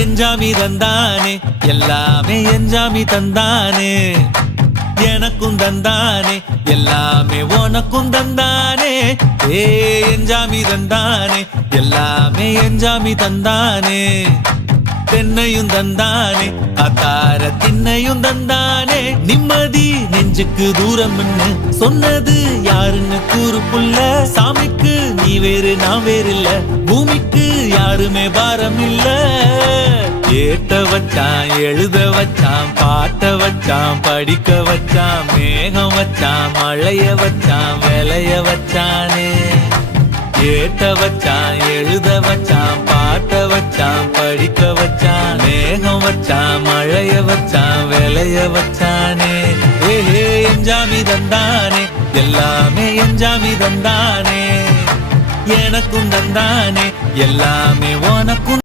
எஞ்சாமி தந்தானே எல்லாமே எஞ்சாமி தந்தானே எனக்கும் தந்தானே எல்லாமே உனக்கும் தந்தானே ஏ எஞ்சாமி தந்தானே எல்லாமே எஞ்சாமி தந்தானே தென்னையும் தந்தானே அத்தார திண்ணையும் தந்தானே நிம்மதி நெஞ்சுக்கு தூரம்னு சொன்னது யாருன்னு கூறு புள்ள சாமிக்கு நீ வேறு நான் வேறு இல்ல பூமிக்கு யாருமே பாரம் இல்ல ஏத்த வச்சான் எழுத வச்சான் பாட்ட வச்சான் படிக்க வச்சான் மேகம் வச்சான் மழைய வச்சான் விளைய வச்சானே ஏத்த வச்சான் எழுத வச்சான் பாட்ட வச்சான் படிக்க வச்சான் மேகம் வச்சான் மழைய வச்சான் விளைய வச்சானே ஏஹே எஞ்சாமி தந்தானே எல்லாமே எஞ்சாமி தந்தானே எனக்கும் தந்தானே எல்லாமே உனக்கும்